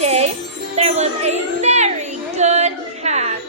day, there was a very good cat.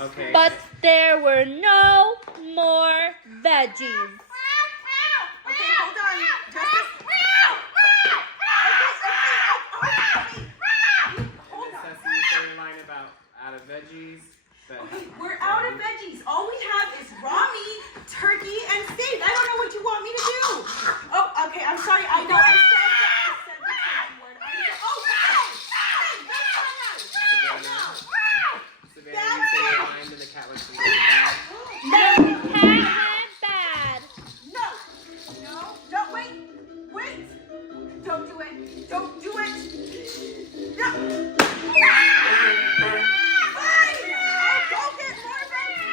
Okay. But there were no more veggies. Okay, hold on. Sassy, you said a line about out of veggies. Okay, we're out of veggies. All we have is raw meat, turkey, and steak. I don't know what you want me to do. Oh, okay, I'm sorry. I know I said the turkey word. Savannah, you say your line and the cat went to bed. The cat went bad. No, wait. Don't do it. Don't do it. No. Fine. I'll go get more veggies.